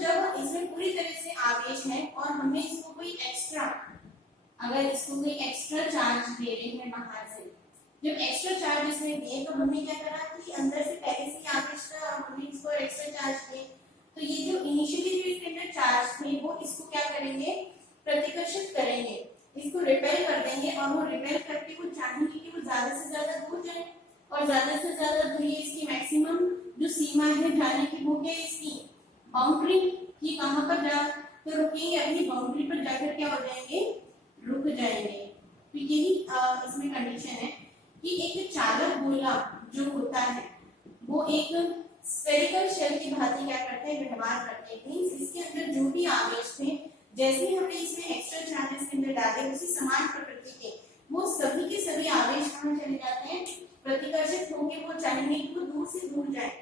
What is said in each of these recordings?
जब इसमें पूरी तरह से आवेश है और हमने इसको कोई एक्स्ट्रा, अगर इसको कोई एक्स्ट्रा चार्ज दे रहे हैं बाहर से, जब एक्स्ट्रा चार्ज इसमें दिए तो हमने क्या करा कि अंदर से पहले से आवेश का हमने इसको एक्स्ट्रा चार्ज दिए, तो ये जो इनिशियली जो इसके अंदर चार्ज थे वो इसको क्या करेंगे, प्रतिकर्षित करेंगे, इसको रिपेल कर देंगे और वो रिपेल करके वो चाहेंगे कि वो ज्यादा से ज्यादा दूर जाए और ज्यादा से ज्यादा दूरी इसकी मैक्सिमम जो सीमा है जाने की वो क्या है इसकी बाउंड्री, ये कहां पर जा तो रुकेंगे, अपनी बाउंड्री पर जाकर क्या हो जाएंगे, रुक जाएंगे। तो यही इसमें कंडीशन है कि एक चालक गोला जो होता है वो एक स्फेरिकल शेल की भांति क्या करते हैं, व्यवहार करते हैं। इसके अंदर जो भी आवेश थे, जैसे ही हमने इसमें एक्स्ट्रा चार्जेस के अंदर डाले उसी समान प्रकृति के वो सभी के सभी आवेश कहां चले जाते हैं, प्रतिकर्षित होकर वो चाहेंगे कि वो दूर से दूर जाए,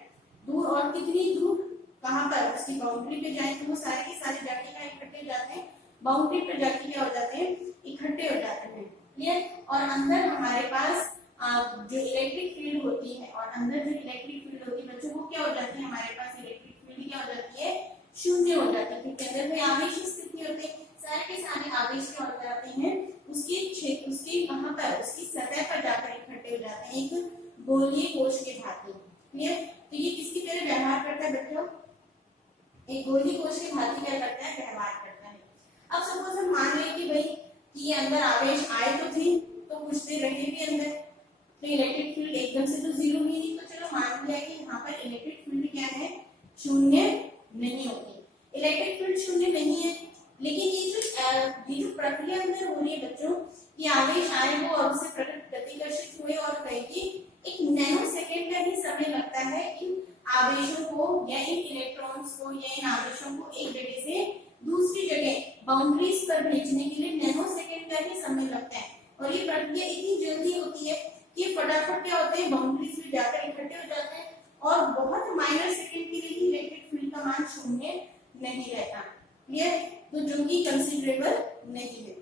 दूर और कितनी दूर, कहां पर, उसकी बाउंड्री पे जाए, तो वो सारे के सारे जाके क्या इकट्ठे जाते हैं, बाउंड्री पर जाके क्या हो जाते हैं, इकट्ठे हो जाते हैं। क्लियर। और अंदर हमारे पास जो इलेक्ट्रिक फील्ड होती है, और अंदर जो इलेक्ट्रिक फील्ड होती है बच्चों वो क्या हो जाती है, हमारे पास इलेक्ट्रिक फील्ड क्या हो जाती है, शून्य हो जाती है, क्योंकि अंदर में आवेश स्थित नहीं होते, सारे के सारे आवेश क्या हो जाते हैं, उसके क्षेत्र, उसके वहां पर, उसकी सतह पर जाकर इकट्ठे हो जाते हैं, एक गोलीय कोश के भांति। क्लियर। तो ये किसकी तरह व्यवहार करता है बच्चों, एक गोलीय कोश के भांति क्या करता है, व्यवहार करता है। अब सपोज हम मान लें कि भाई कि ये अंदर आवेश आए तो थे, तो कुछ देर रहे भी अंदर, तो इलेक्ट्रिक फील्ड एकदम से तो जीरो ही नहीं, तो चलो मान लिया कि यहाँ पर इलेक्ट्रिक फील्ड क्या है, शून्य नहीं होती। इलेक्ट्रिक फील्ड शून्य नहीं है, लेकिन ये जो प्रक्रिया अंदर हो रही है बच्चों, कि आवेश आए वो और उससे प्रतिकर्षित हुए, और कहेगी एक नैनो सेकेंड का ही समय लगता है इन आवेशों को या इन इलेक्ट्रॉन्स को या इन आवेशों को एक जगह से दूसरी जगह बाउंड्रीज पर भेजने के लिए नैनो सेकेंड का ही समय लगता है। और ये प्रक्रिया इतनी जल्दी होती है कि फटाफट क्या होते हैं, बाउंड्रीज में जाकर इकट्ठे हो जाते हैं, और बहुत माइनर सेकेंड के लिए ही इलेक्ट्रिक फील्ड का मान शून्य नहीं रहता। क्लियर। तो जो कि कंसीडरेबल नहीं है।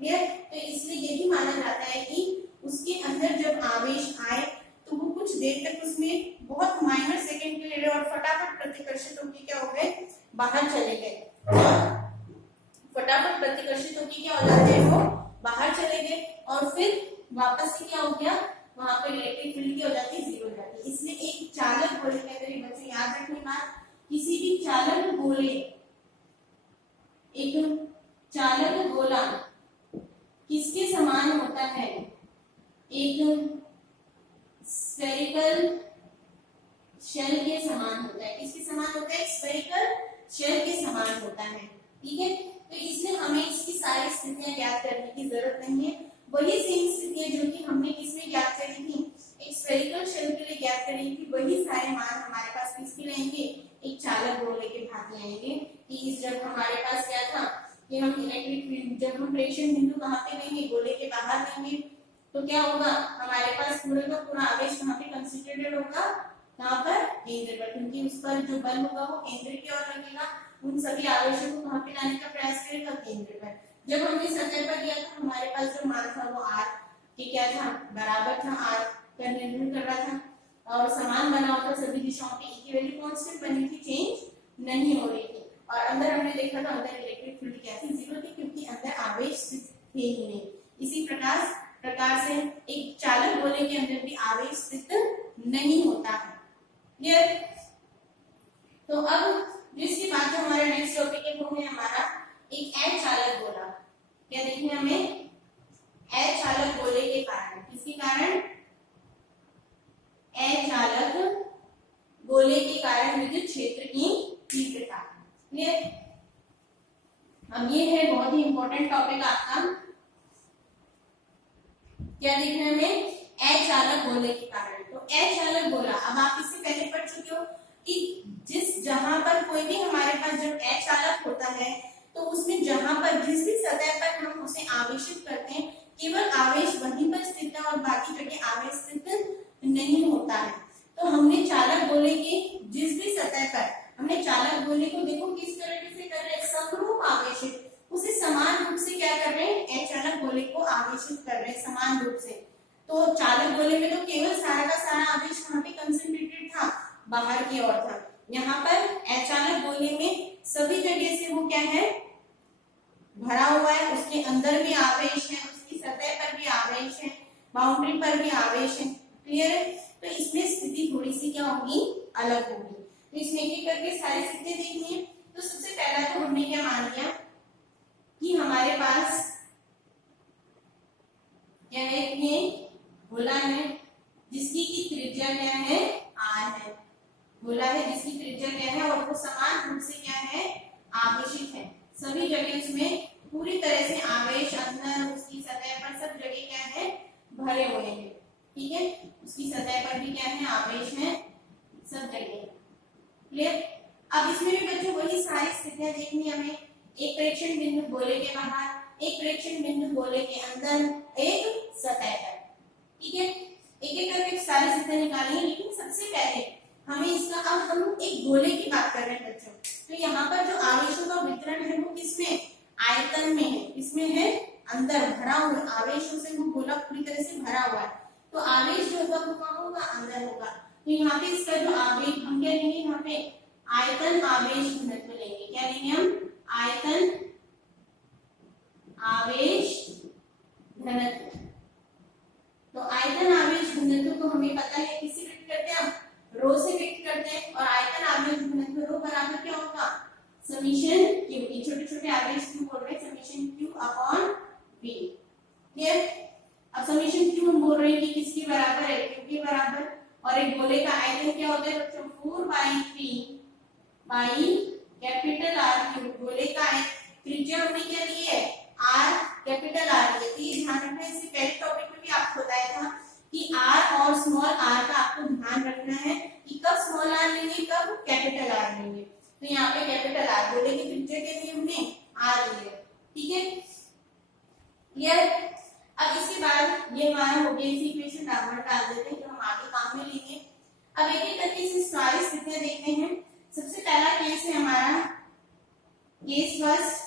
क्लियर। तो इसलिए ये भी माना जाता है कि उसके अंदर जब आवेश आए तो वो कुछ देर तक उसमें बहुत माइनर सेकेंड के लिए और फटाफट प्रतिकर्षित होकर क्या हो गए, बाहर चले गए, फटाफट प्रतिकर्षित होकर क्या हो जाते हैं, वो बाहर चले गए, और फिर वापस से क्या हो गया, वहां पर इलेक्ट्रिक फील्ड क्या हो जाती है, जीरो हो जाती है। इसलिए एक चालक गोले के अंदर बच्चों याद रखनी बात, किसी भी चालक गोले, एक चालक गोला किसके समान होता है, एक स्फेरिकल शेल के समान होता है। किसके समान होता है, स्फेरिकल शेल के समान होता है। ठीक है। तो इसलिए हमें इसकी सारी स्थितियां ज्ञात करने की जरूरत नहीं है, वही सेम स्थितियां जो कि हमने किसमें ज्ञात करी थी, एक स्फेरिकल शेल के लिए ज्ञात करी थी, वही सारे मान हमारे पास किसके रहेंगे, एक चालक गोले के भांति आएंगे। कि जब हमारे पास क्या था कि हम इलेक्ट्रिक फील्ड, जब हम प्रेषण बिंदु कहां पे लेंगे, गोले के बाहर लेंगे, तो क्या होगा, हमारे पास पूरे का पूरा आवेश कहां पे कंसंट्रेटेड होगा, कहां पर, केंद्र पर, क्योंकि उस पर जो बल होगा वो केंद्र की ओर लगेगा, उन सभी आवेशों को कहां पे लाने का प्रयास करेगा, केंद्र पर। जब हमने सतह पर लिया था हमारे पास जो मान था वो r के क्या था, बराबर था, r पर निर्भर कर रहा था, और समान बना हुआ था, सभी दिशाओं पे एक ही वैल्यू कांस्टेंट बनी थी, चेंज नहीं हो रही थी। और अंदर हमने देखा था अंदर इलेक्ट्रिक फील्ड क्या थी, जीरो थी, क्योंकि अंदर आवेश स्थित थे ही नहीं। इसी प्रकार से एक चालक गोले के अंदर भी आवेश स्थित नहीं होता है। क्लियर। तो अब जिसकी बात है हमारा नेक्स्ट टॉपिक है वो है हमारा एक अचालक गोला। क्या देखना है हमें, अचालक गोले के कारण, किसके कारण, अचालक गोले के कारण विद्युत क्षेत्र की तीव्रता। क्लियर। अब ये है बहुत ही इंपॉर्टेंट टॉपिक आपका, क्या देखना है हमें, अचालक गोले के कारण। तो अचालक गोला, अब आप इससे पहले पढ़ चुके हो कि जहां पर कोई भी हमारे पास जब अचालक होता है तो उसमें जहां पर जिस भी सतह पर हम उसे आवेशित करते हैं केवल आवेश वहीं पर स्थित है और बाकी जगह आवेश स्थित नहीं होता है। तो हमने चालक गोले के जिस भी सतह पर हमने चालक गोले को देखो किस तरह से कर रहे हैं, समरूप आवेशित, उसे समान रूप से क्या कर रहे हैं, अचालक गोले को आवेशित कर रहे हैं समान रूप से। तो चालक गोले में तो केवल सारा का सारा आवेश कहां पे कंसंट्रेटेड था, बाहर की ओर था। यहाँ पर अचालक गोले में सभी जगह से वो क्या है, भरा हुआ है, उसके अंदर भी आवेश है, उसकी सतह पर भी आवेश है, बाउंड्री पर भी आवेश है। क्लियर है? तो इसमें स्थिति थोड़ी सी क्या होगी, अलग होगी। तो इसमें एक करके सारी स्थितियां देखनी है। तो सबसे पहला तो हमने क्या मान लिया कि हमारे पास क्या है, ये गोला है जिसकी की त्रिज्या क्या है, r है। गोला है जिसकी त्रिज्या क्या है और वो समान रूप से क्या है, आवेशित है। सभी जगह उसमें पूरी तरह से आवेश अंदर, उसकी सतह पर सब जगह क्या है, भरे हुए हैं। ठीक है, उसकी सतह पर भी क्या है, आवेश है सब जगह। क्लियर? अब इसमें भी बच्चों वही सारी स्थितियां देखनी हमें। एक प्रेक्षण बिंदु गोले के बाहर, एक प्रेक्षण बिंदु गोले के अंदर, एक सतह पर। ठीक है, एक एक करके सारी स्थितियां निकालेंगे। लेकिन सबसे पहले हमें इसका, अब हम एक गोले की बात कर रहे हैं बच्चों, तो यहाँ पर जो आवेशों का वितरण है वो किसमें, आयतन में है। किसमें है, अंदर भरा हुआ आवेशों से वो गोला पूरी तरह से भरा हुआ है। तो आवेश जो होगा वो कहाँ होगा, अंदर होगा। तो यहाँ पे इसका जो आवेश हम क्या लेंगे, यहाँ पे आयतन आवेश घनत्व लेंगे। क्या लेंगे हम, आयतन आवेश घनत्व। तो आयतन आवेश घनत्व को हमें पता है किससे व्यक्त करते हैं, हम रो से व्यक्त करते हैं। और आयतन आवेश घनत्व रो बराबर क्या होगा, समीशन क्यू। ये छोटे छोटे आवेश क्यू बोल रहे हैं, summation Q upon V. Clear? अब समीशन क्यू हम बोल रहे हैं कि किसके बराबर है, क्यू के बराबर। और एक गोले का आयतन क्या होता है बच्चों, 4/3 बाई कैपिटल आर क्यूब। गोले का त्रिज्या हमने क्या ली है, आर, कैपिटल आर ली है। तो ये ध्यान रखना, इससे पहले टॉपिक में भी आपको बताया था कि आर और स्मॉल आर का आपको ध्यान रखना है कि कब स्मॉल आर लेंगे, कब कैपिटल आर लेंगे। तो यहाँ पे कैपिटल आर, गोले की त्रिज्या के लिए हमने आर लिया। ठीक है, क्लियर? अब इसके बाद ये हमारा हो गया, इसी इक्वेशन डाल देते हैं जो हम आगे काम में लेंगे। अब एक एक करके इसे सारी स्थितियां देखते हैं। सबसे पहला केस है हमारा केस फर्स्ट,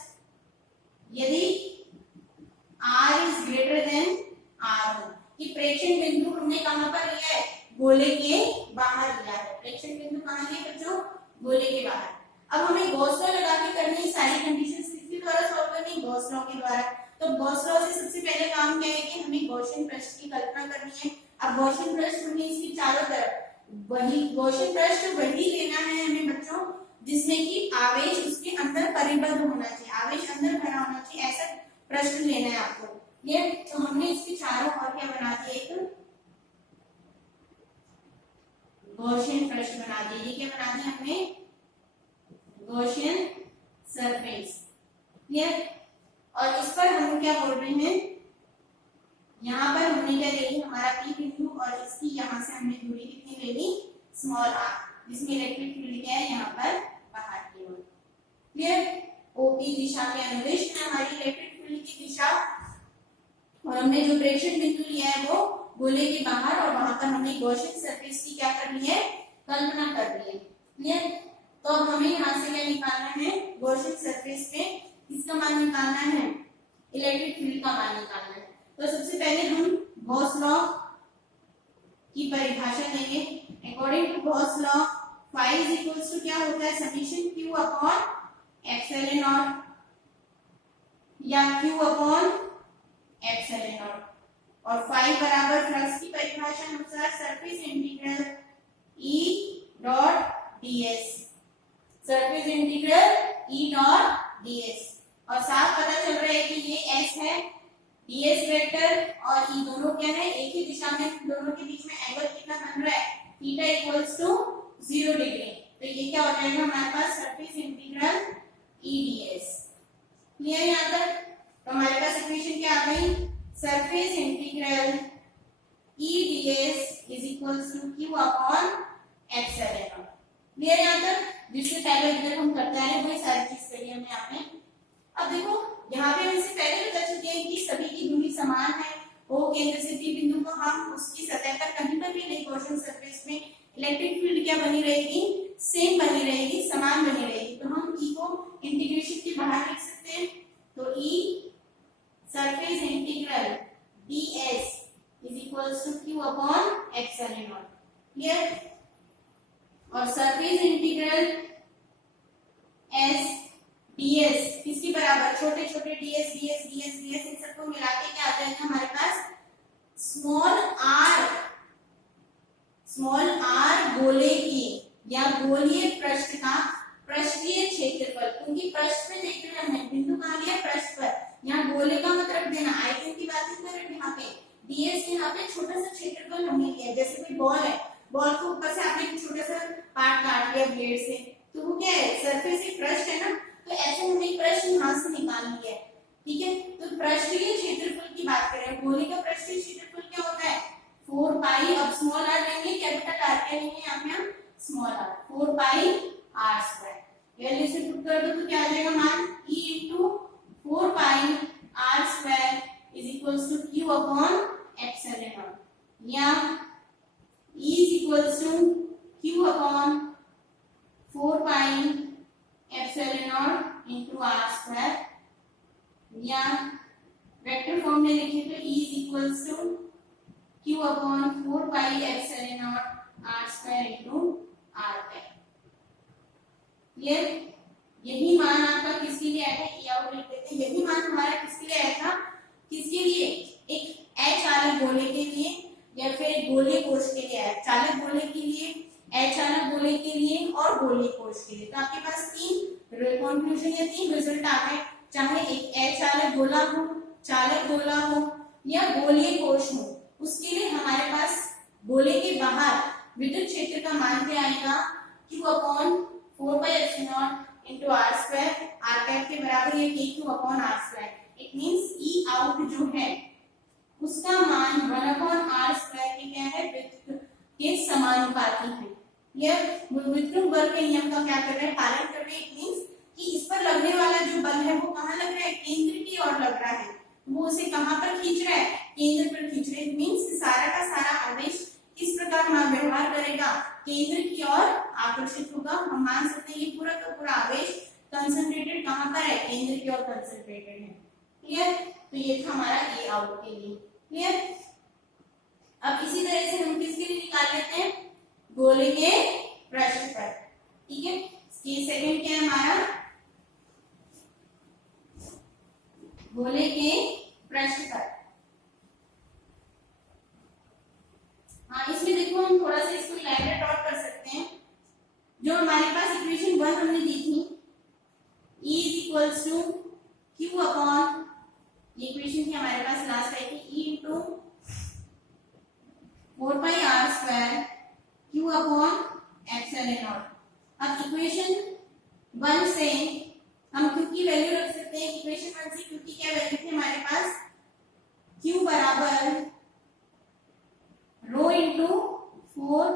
यदि r is greater then r1, कि प्रेक्षण बिंदु हमने कहां पर लिया है, गोले के बाहर लिया है। प्रेक्षण बिंदु कहां लिया बच्चों, गोले के बाहर। अब हमें गॉस लॉ लगा के करनी है सारी कंडीशंस, किसके द्वारा सॉल्व करनी, गॉस लॉ के द्वारा। तो गॉस लॉ से सबसे पहले काम क्या है कि हमें गॉसियन पृष्ठ की कल्पना करनी है। अब गॉसियन पृष्ठ हमने इसकी चारों तरफ वही गॉसियन पृष्ठ वही लेना है हमें बच्चों जिसमें कि आवेश उसके अंदर परिबद्ध होना चाहिए, आवेश अंदर भरा होना चाहिए, ऐसा पृष्ठ लेना है आपको। ये तो हमने इसके चारों ओर क्या बना दिया, एक गॉसियन पृष्ठ बना दिया। ये क्या बना दिया हमने, गॉसियन सरफेस। क्लियर? और इस पर हम क्या बोल रहे हैं, यहाँ पर हमने क्या ले ली, हमारा पी बिंदु, और इसकी यहाँ से हमने दूरी कितनी ले ली, स्मॉल आर, जिसमें इलेक्ट्रिक फील्ड क्या है यहाँ पर बाहर की ओर। क्लियर? ओपी दिशा के अनुदिश है हमारी इलेक्ट्रिक फील्ड की दिशा। और हमने जो प्रेक्षण बिंदु लिया है वो गोले के बाहर, और वहां पर हमने गॉसियन सरफेस की क्या कर ली है, कल्पना कर ली है। क्लियर? तो अब हमें यहाँ से क्या निकालना है, गॉसियन सरफेस पे किसका मान निकालना है, इलेक्ट्रिक फील्ड का मान निकालना है। तो सबसे पहले हम गॉस लॉ की परिभाषा देंगे। According to Gauss law, phi is equals to क्या होता है, summation q upon epsilon naught या q अपॉन एप्सिलॉन नॉट। और phi बराबर फ्लक्स की परिभाषा अनुसार surface integral E dot ds, surface integral E dot ds। और साफ पता चल रहा है कि ये s है, ds वेक्टर और e दोनों क्या है, एक ही दिशा में, दोनों के बीच में एंगल कितना बन रहा है, थीटा इक्वल्स टू 0 डिग्री। तो ये क्या हो जाएगा हमारे पास, surface integral E ds। Clear यहाँ तक? तो हमारे पास इक्वेशन क्या आ गई, surface integral E ds is equals to q upon epsilon. Clear यहाँ तक? जिससे पहले इधर हम करते हैं वही सारी चीज करी हमने यहाँ पे। अब देखो यहाँ पे हमसे पहले बता चुके हैं कि सभी की दूरी समान है। O केंद्र से P बिंदु को हम उसकी सतह पर कहीं पर भी ले गॉसियन सरफेस में इलेक्ट्रिक फील्ड क्या बनी रहेगी, सेम बनी रहेगी, समान बनी रहेगी। तो हम E को इंटीग्रेशन के बाहर लिख सकते हैं। तो E surface integral ds is equals to q upon epsilon naught. Clear? और सरफेस इंटीग्रल एस ds किसके बराबर, छोटे छोटे ds ds ds ds इन सबको मिला के क्या आ जाएगा हमारे पास स्मॉल r गोले की या गोलीय पृष्ठ का पृष्ठीय क्षेत्रफल, क्योंकि पृष्ठ पे देख रहे हैं बिंदु कहाँ लिया पृष्ठ पर, यहाँ गोले का मतलब देना आयतन की बात नहीं कर रहे यहाँ पे, ds यहाँ पे छोटा सा क्षेत्रफल हमने लिया, जैसे कोई बॉल है, बॉल को ऊपर से आपने एक छोटा सा पार्ट काट लिया ब्लेड से, तो वो क्या है सरफेस एक पृष्ठ है ना, तो ऐसे हमने पृष्ठ यहाँ से निकाल लिया है, ठीक है। तो पृष्ठीय क्षेत्रफल की बात करें, गोले का पृष्ठीय क्षेत्रफल क्या होता है 4 पाई, अब स्मॉल r लेंगे कैपिटल R क्या लेंगे यहाँ पे हम small r, 4 pi r square, ये से पुट कर दो तो क्या आ जाएगा मान E into 4 pi r square is equals to q upon epsilon naught, या E is equals to q upon 4 pi epsilon naught into r square, या वेक्टर फॉर्म में लिखे तो E is equals to q upon 4 pi epsilon naught r square into r cap. Clear, यही मान आपका किसके लिए आया था, ई आउट लिख देते हैं, यही मान हमारा किसके लिए आया था, किसके लिए, एक अचालक गोले के लिए या फिर गोलीय कोश के लिए आया, चालक गोले के लिए, अचालक गोले के लिए और गोलीय कोश के लिए। तो आपके पास तीन कंक्लूजन या तीन रिजल्ट आ गए, चाहे एक अचालक गोला हो, चालक गोला हो या गोलीय कोश हो, उसके लिए हमारे पास गोले के बाहर विद्युत क्षेत्र का मान क्या आएगा q upon 4 pi epsilon not into r square, r cap के बराबर ये kq upon r square, it means E out जो है उसका मान 1 अपॉन r स्क्वायर के क्या है विद्युत के समानुपाती है। यह विद्युत बल के नियम का क्या कर रहे हैं पालन कर रहे हैं, इट मींस कि इस पर लगने वाला जो बल है वो कहाँ लग रहा है केंद्र की ओर लग रहा है, वो उसे कहाँ पर खींच रहा है केंद्र पर खींच रहा है, इट मींस सारा का सारा आवेश किस प्रकार व्यवहार करेगा केंद्र की ओर आकर्षित होगा। हम मान सकते हैं ये पूरा का पूरा आवेश कंसंट्रेटेड कहाँ पर है केंद्र की ओर कंसंट्रेटेड है। क्लियर, तो ये था हमारा ए आउट के लिए। क्लियर, अब इसी तरह से हम किसके लिए निकाल लेते हैं गोले के पृष्ठ पर, ठीक है। ये सेकंड क्या है हमारा गोले के पृष्ठ पर, हाँ इसमें देखो हम थोड़ा सा इसको इलैबोरेट और कर सकते हैं। जो हमारे पास इक्वेशन 1 हमने दी थी E is equals to Q upon, ये इक्वेशन थी हमारे पास लास्ट आई थी E into 4 pi r square Q upon epsilon not. अब इक्वेशन 1 से हम Q की वैल्यू रख सकते हैं, इक्वेशन 1 से Q की क्या वैल्यू थी हमारे पास Q बराबर rho into 4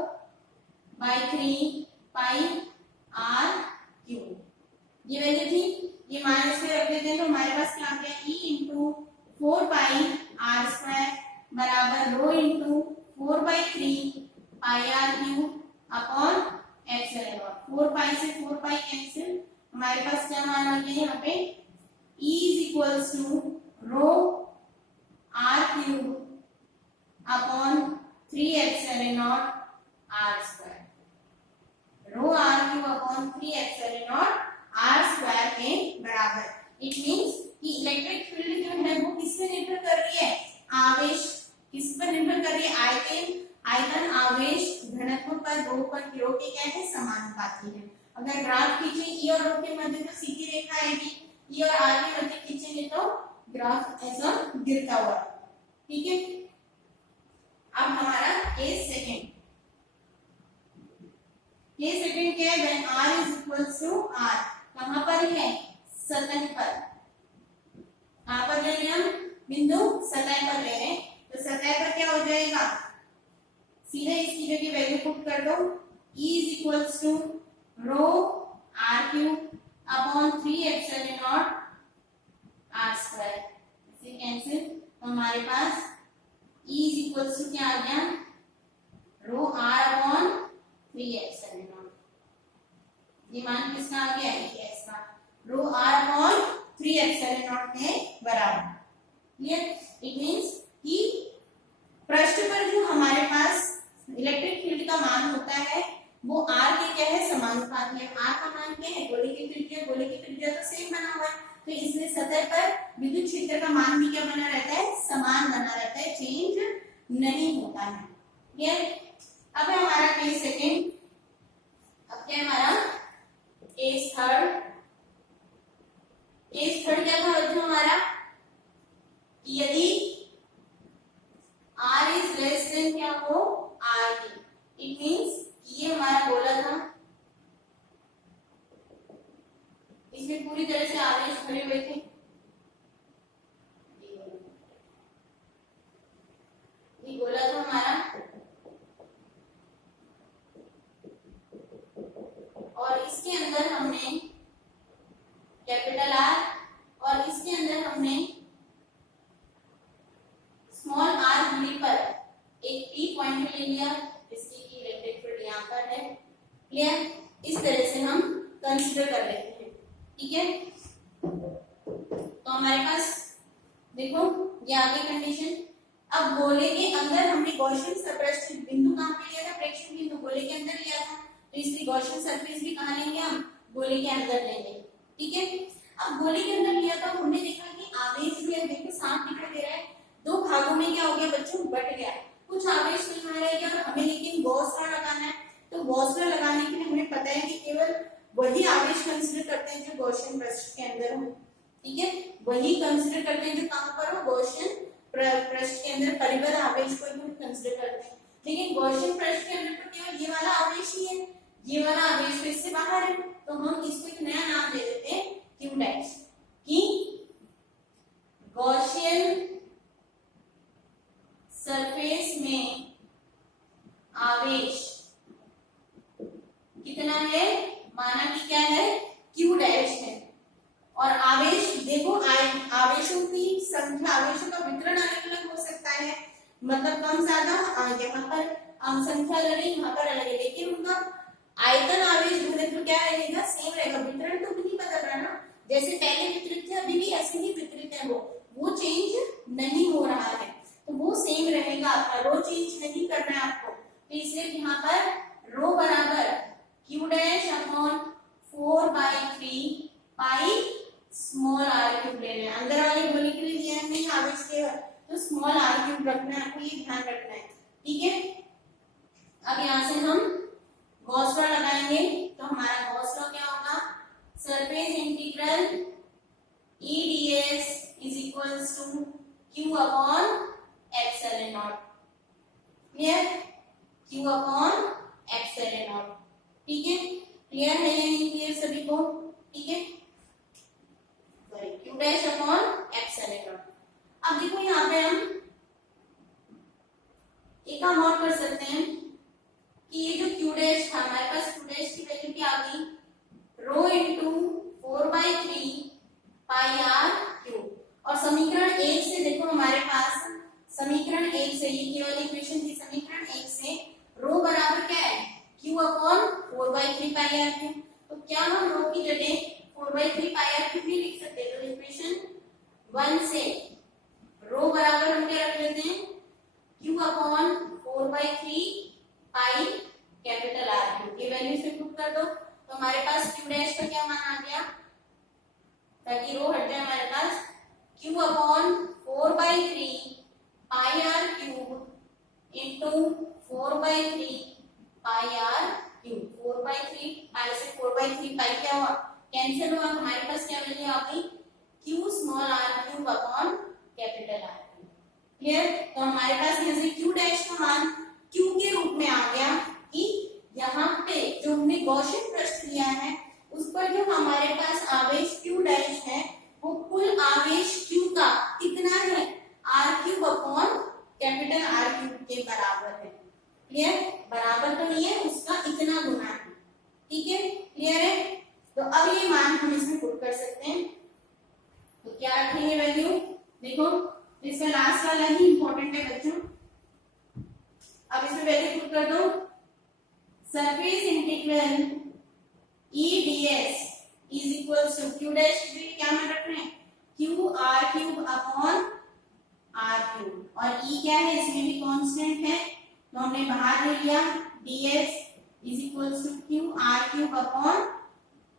by 3 pi r cube, ये वैल्यू थी, ये माइनस में रख देते हैं तो हमारे पास क्या आ गया E into 4 pi r square बराबर rho into 4 by 3 pi r cube upon epsilon naught. 4 pi से 4 पाई कैंसिल, हमारे पास क्या मान आ गया यहाँ पे E is equals to rho r cube upon 3 epsilon naught r square, rho r cube upon 3 epsilon naught r square के बराबर। इट मींस कि इलेक्ट्रिक फील्ड जो है वो किस पे निर्भर कर रही है आवेश, किस पर निर्भर कर रही है आयतन आवेश घनत्व पर रो पर रो के क्या है समानुपाती है। अगर ग्राफ खींचे E और रो के मध्य तो सीधी रेखा आएगी, E और R के मध्य खींचेंगे तो ग्राफ ऐसा गिरता हुआ, ठीक है। अब हमारा केस सेकंड क्या है when r is equals to r, कहां पर है सतह पर, कहां पर ले रहे हैं हम बिंदु सतह पर ले रहे हैं, तो सतह पर क्या हो जाएगा सीधे इसकी जगह वैल्यू पुट कर दो E is equals to rho r cube upon 3 epsilon naught r square, इसे कैंसिल तो हमारे पास E इज इक्वल्स टू क्या आ गया rho r upon 3 epsilon naught, ये मान किसका आ गया ES का, rho r upon 3 epsilon naught के बराबर। क्लियर, इट मींस कि पृष्ठ पर जो हमारे पास इलेक्ट्रिक फील्ड का मान होता है वो r के क्या है समानुपाती है। r का मान क्या है गोले की त्रिज्या, गोले की त्रिज्या तो सेम बना हुआ है, तो इसलिए सतह पर विद्युत क्षेत्र का मान भी क्या बना रहता है, समान बना रहता है, चेंज नहीं होता है। क्लियर। अब है हमारा केस सेकंड। अब क्या है हमारा केस थर्ड। केस थर्ड क्या था बच्चों हमारा, यदि r इज लेस देन क्या हो r, इट मींस ये हमारा गोला था, इसमें पूरी तरह से आवेश भरे हुए थे, ये गोला था हमारा, और इसके अंदर हमने कैपिटल R और इसके अंदर हमने स्मॉल r दूरी पर एक P पॉइंट ले लिया, जिसकी की इलेक्ट्रिक फील्ड यहाँ पर है। क्लियर। इस तरह से हम कंसीडर कर लेते हैं। ठीक है, तो हमारे पास देखो ये आगे कंडीशन। अब गोले के अंदर हमने गॉसियन सरफेस बिंदु कहाँ पे लिया था, प्रेक्षण बिंदु गोले के अंदर लिया था, तो इसलिए गॉसियन सरफेस भी कहाँ लेंगे हम, गोले के अंदर लेंगे। ठीक है, अब गोले के अंदर लिया तो हमने देखा कि आवेश भी है, देखो साफ दिखाई दे रहा है, दो भागों में क्या हो गया बच्चों, बट गया, कुछ आवेश नहीं आ रहा है, और हमें लेकिन गॉस लॉ लगाना है, तो गॉस लॉ लगाने के लिए हमें पता है कि केवल वही आवेश कंसीडर करते हैं जो गॉसियन पृष्ठ के अंदर हो। ठीक है, वही कंसीडर करते हैं जो कहां पर हो, गॉसियन पृष्ठ के अंदर परिबद्ध आवेश को ही कंसीडर करते हैं। लेकिन गॉसियन पृष्ठ के अंदर तो केवल ये वाला आवेश ही है, ये वाला आवेश तो इससे बाहर है, तो हम इसको एक नया नाम दे देते हैं q डैश, कि गॉसियन सरफेस में आवेश कितना है, माना कि क्या है, q डैश है, और आवेश देखो आवेशों की संख्या, आवेशों का वितरण अलग अलग हो सकता है, मतलब कम ज्यादा, यहाँ पर संख्या अलग है, यहाँ पर अलग है, लेकिन उनका आयतन आवेश घनत्व क्या रहेगा, सेम रहेगा, वितरण तो नहीं बदल रहा ना, जैसे पहले वितरित थे अभी भी ऐसे ही वितरित है, वो चेंज नहीं हो रहा है, तो वो सेम रहेगा आपका, रो चेंज नहीं करना है आपको, तो इसलिए यहाँ पर रो बराबर q dash upon 4/3 pi small r cube ले लें, अंदर वाले गोले के लिए लिया है नहीं आवेश के, तो स्मॉल r क्यूब रखना है आपको, ये ध्यान रखना है। ठीक है, अब यहाँ से हम गॉस लॉ लगाएंगे, तो हमारा गॉस लॉ क्या होगा, surface integral E ds is equals to q upon epsilon naught. Clear, q upon epsilon naught. ठीक है, क्लियर है या नहीं क्लियर सभी को? ठीक है, q dash upon epsilon not. अब देखो यहाँ पे हम एक काम और कर सकते हैं कि ये जो q डैश था, हमारे पास q डैश की वैल्यू क्या आ गई, रो इंटू 4/3 पाई r क्यूब, और समीकरण 1 से देखो हमारे पास, समीकरण 1 से ये केवल इक्वेशन थी, समीकरण 1 से रो बराबर क्या है, q अपॉन 4/3 पाई r क्यूब, तो क्या हम रो की जगह 4/3 पाई r क्यूब भी लिख सकते हैं, तो इक्वेशन 1 से रो बराबर हम क्या रख लेते हैं, q upon 4/3 pi capital R cube, ये वैल्यू से पुट कर दो, तो हमारे पास q डैश का क्या मान आ गया, ताकि रो हट जाए हमारे पास, q अपॉन 4/3 पाई r क्यूब इंटू 4/3 पाई r क्यूब, 4/3 पाई से 4/3 पाई क्या हुआ, कैंसिल हुआ, हमारे पास क्या वैल्यू आ गई, q small r cube upon capital R cube. Clear, तो हमारे पास यहाँ से q डैश का मान q के रूप में आ गया, कि यहाँ पे जो हमने गॉसियन पृष्ठ लिया है उस पर जो हमारे पास आवेश q डैश है, वो कुल आवेश q का कितना है, r cube upon capital R cube के बराबर है। क्लियर, बराबर तो नहीं है, उसका इतना गुना है। ठीक है, क्लियर है, तो अब ये मान हम इसमें पुट कर सकते हैं, तो क्या रखेंगे वैल्यू, देखो इसका लास्ट वाला ही इंपॉर्टेंट है बच्चों, अब इसमें वैल्यू पुट कर दो, surface integral E ds is equals to q dash की क्या मान रख रहे हैं, q r cube upon r cube, और E क्या है, इसमें भी कांस्टेंट है, तो हमने बाहर ले लिया, ds is equals to q r cube upon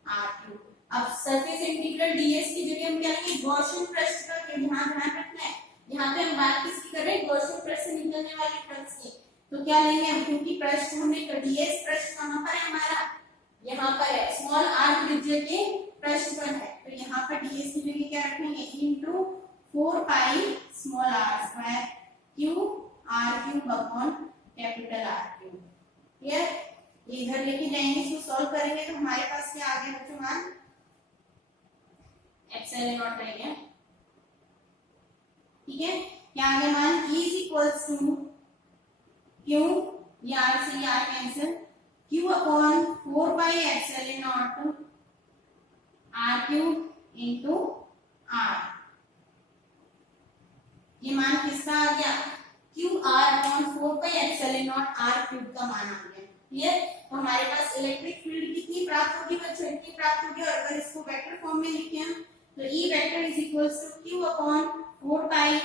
r cube. अब सरफेस इंटीग्रल डीएस की जगह हम क्या लेंगे, गॉसियन पृष्ठ का ध्यान रखना है। यहाँ पे हम बात किसकी कर रहे हैं, गॉसियन पृष्ठ से निकलने वाले फ्लक्स की। तो क्या लेंगे हम, क्योंकि पृष्ठ हमने डीएस पृष्ठ कहाँ पर है हमारा, यहाँ पर है, स्मॉल आर त्रिज्या के पृष्ठ पर है। तो यहाँ पर डीएस की जगह क्या रखेंगे, into 4 pi small R square Q R cube upon capital R cube. Clear, ये इधर लेके जाएंगे, इसको सॉल्व करेंगे तो हमारे पास क्या आ गया बच्चों, मान एप्सिलॉन नॉट रह गया। ठीक है, क्या आ गया मान, E is equals to Q, ये आर से are cancel, Q upon 4 pi epsilon naught R cube into R. ये मान किसका आ गया, Q R upon 4 pi epsilon naught R cube का मान आ गया। क्लियर, तो हमारे पास इलेक्ट्रिक फील्ड कितनी प्राप्त होगी बच्चों, इतनी प्राप्त होगी। और अगर इसको वेक्टर फॉर्म में लिखें हम तो E vector is equals to Q upon 4 pi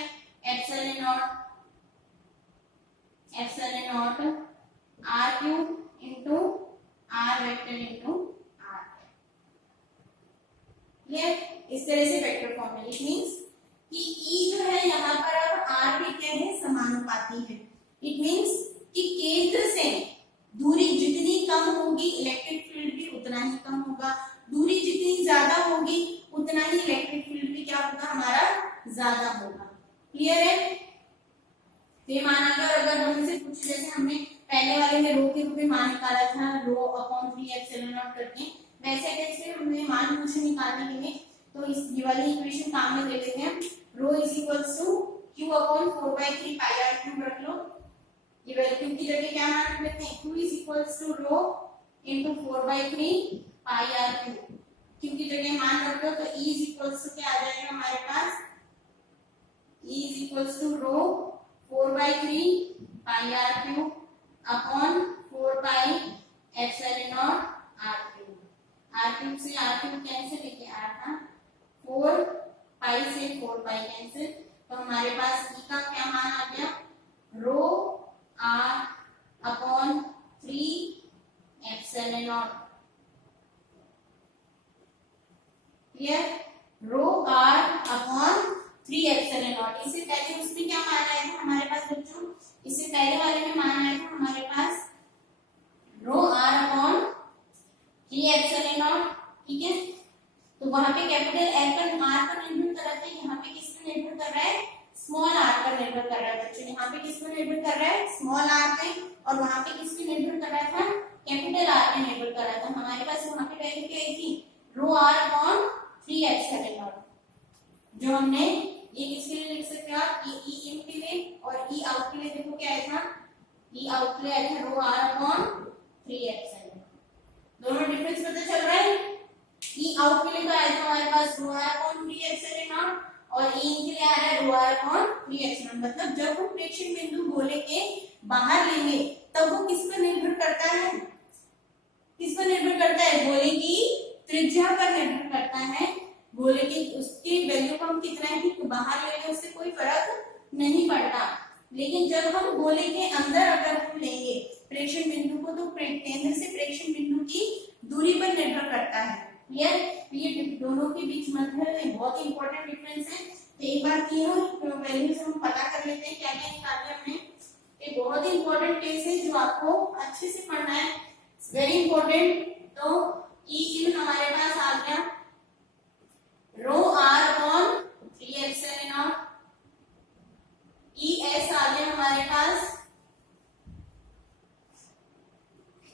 epsilon naught R cube into R vector into R. Clear, इस तरह से वेक्टर फॉर्म में, इट मींस कि E जो है यहाँ पर अब R के क्या है, समानुपाती है। इट मींस कि केंद्र से दूरी जितनी कम होगी इलेक्ट्रिक फील्ड भी उतना ही कम होगा, दूरी जितनी ज्यादा होगी उतना ही इलेक्ट्रिक फील्ड भी क्या होगा हमारा, ज्यादा होगा। क्लियर है, ये माना गया। अगर हमसे पूछ, जैसे हमने पहले वाले में रो के रूप में मान निकाला था, रो अपॉन 3 एप्सिलॉन नॉट करके, वैसे कैसे हमने मान पूछे निकालने के लिए, तो इस ये वाली इक्वेशन काम में ले लेते हैं। Rho is equals to Q upon 4/3 pi are cube रख लो, ये वैल्यू की जगह क्या मान रख लेते हैं, Q is equals to rho into 4/3 pi are cube. Q की जगह मान रख लो तो E इज इक्वल्स टू क्या आ जाएगा हमारे पास, E is equals to rho 4/3 pi are cube upon 4 pi epsilon naught R cube. R cube से आर क्यूब कैंसिल, लेके आर था, 4 पाई से 4 पाई कैंसिल, तो हमारे पास E का क्या मान आ गया, rho r upon 3 epsilon naught. Clear, rho r upon 3 epsilon naught. इससे पहले उसमें क्या मान आया था हमारे पास बच्चों, इससे पहले वाले में मान आया था हमारे पास रो आर अपॉन 3 एप्सिलॉन नॉट। ठीक है, तो वहां पे कैपिटल एल पर आर पर निर्भर कर रहा था, यहाँ पे किस पर निर्भर कर रहा है, स्मॉल आर पर निर्भर कर रहा है बच्चों। यहाँ पे किस पर निर्भर कर रहा है, स्मॉल आर पे, और वहां पे किस पे निर्भर कर रहा था, कैपिटल आर पे निर्भर कर रहा था। हमारे पास वहां पे वैल्यू क्या आई थी, रो आर अपॉन 3 एप्सिलॉन नॉट, जो हमने ये किसके लिए लिख सकते हैं आप, ई इन के लिए, और ई आउट के लिए देखो क्या आया था, ई आउट के लिए आया था रो आर अपॉन 3 एप्सिलॉन। दोनों डिफरेंस पता चल रहा है। ई आउट के लिए तो आया था हमारे पास रो आर अपॉन 3 एप्सिलॉन नॉट, और ई इन के लिए आ रहा है रो आर अपॉन 3 एप्सिलॉन। मतलब जब हम प्रेक्षण बिंदु गोले के बाहर लेंगे तब वो किस पर निर्भर करता है, किस पर निर्भर करता है, गोले की त्रिज्या पर निर्भर करता है। गोले के उसके वैल्यू को हम कितना ही बाहर ले लें उससे कोई फर्क नहीं पड़ता, लेकिन जब हम गोले के अंदर अगर हम लेंगे प्रेक्षण बिंदु को, तो केंद्र से प्रेक्षण बिंदु की दूरी पर निर्भर करता है। ये दोनों के बीच मध्य में बहुत इंपॉर्टेंट डिफरेंस है। तो एक बार तीनों वैल्यूज हम पता कर लेते हैं क्या क्या निकाले हमने। ये बहुत ही इंपॉर्टेंट केस है जो आपको अच्छे से पढ़ना है, वेरी इंपॉर्टेंट। तो ई इन हमारे पास आ गया rho r upon 3 epsilon naught, E s आ गया हमारे पास,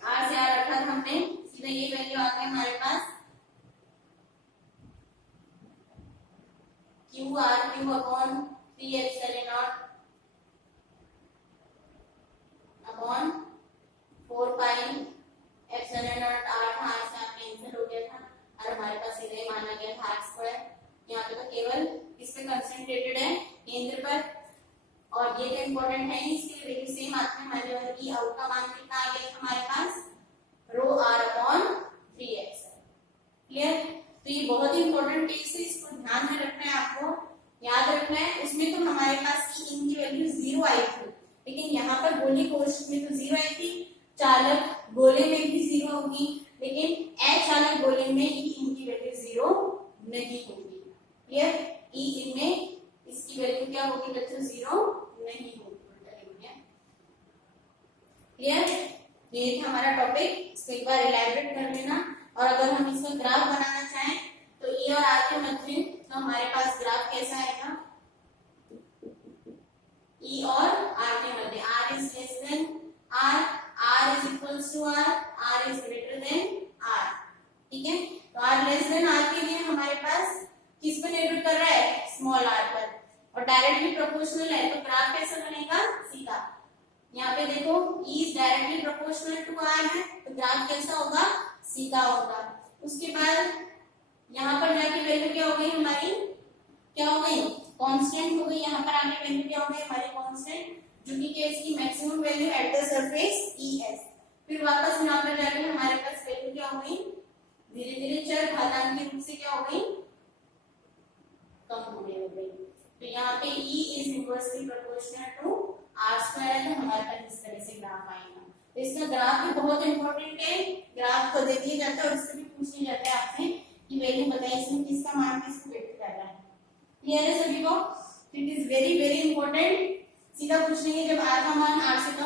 आर से आर रखा था हमने, सीधा ये वैल्यू आ गई हमारे पास q r q upon 3 epsilon naught upon 4 pi epsilon naught r था, आर से आर कैंसिल हो गया था, और हमारे पास सीधे ही माना गया था आर स्क्वायर। यहाँ पे तो केवल इस पे कंसंट्रेटेड है केंद्र पर, और ये तो इंपॉर्टेंट है ही, इसके वैल्यू सेम आती है हमारे, और ई आउट का मान कितना आ गया हमारे पास, रो आर अपॉन 3 एप्सिलॉन। क्लियर, तो ये बहुत ही इंपॉर्टेंट केस है, इसको ध्यान में रखना है, आपको याद रखना है। उसमें तो हमारे पास ई इन की वैल्यू 0 आई थी, लेकिन यहाँ पर गोली कोष्ठ में तो 0 आई थी, चालक गोले में भी 0 होगी, लेकिन अचालक गोले में ई इन की वैल्यू 0 नहीं होगी। क्लियर? ई इनमें इसकी वैल्यू क्या होगी बच्चों? 0 नहीं होगी। क्लियर? ये था हमारा टॉपिक, इसको एक बार इलैबोरेट कर लेना। और अगर हम इसका ग्राफ बनाना चाहें तो ई और आर के मध्य तो हमारे पास ग्राफ कैसा आएगा? ई और आर के मध्य r is less than r, r is equals to r is greater than r. ठीक है, तो आर लेस देन आर के लिए हमारे पास किस पर निर्भर कर रहा है? स्मॉल आर पर, और डायरेक्टली प्रोपोर्शनल है तो ग्राफ कैसा बनेगा? सीधा। यहाँ पे देखो E is directly proportional to R है तो ग्राफ कैसा होगा? सीधा होगा। उसके बाद यहाँ पर जाके वैल्यू क्या हो गई हमारी? क्या हो गई? कांस्टेंट हो गई। यहाँ पर आगे वैल्यू क्या हो गई हमारी? कांस्टेंट, जो कि इसकी maximum value at the surface ES। फिर वापस यहाँ पर जाके हमारे पास वैल्यू क्या हो गई? धीरे धीरे चर घातांकी रूप से क्या हो गई? कम होने हो गई। तो यहाँ पे E is inversely proportional to R square है तो हमारे पास इस तरह से ग्राफ आएगा। तो इसका ग्राफ भी बहुत इंपॉर्टेंट है, ग्राफ को दे दिया जाता है और इससे भी पूछ लिया जाता है आपसे कि वैल्यू बताइए इसमें किसका मान किसको व्यक्त कर रहा है। क्लियर है सभी को? It is very very important. सीधा पूछ लेंगे जब R का मान R से कम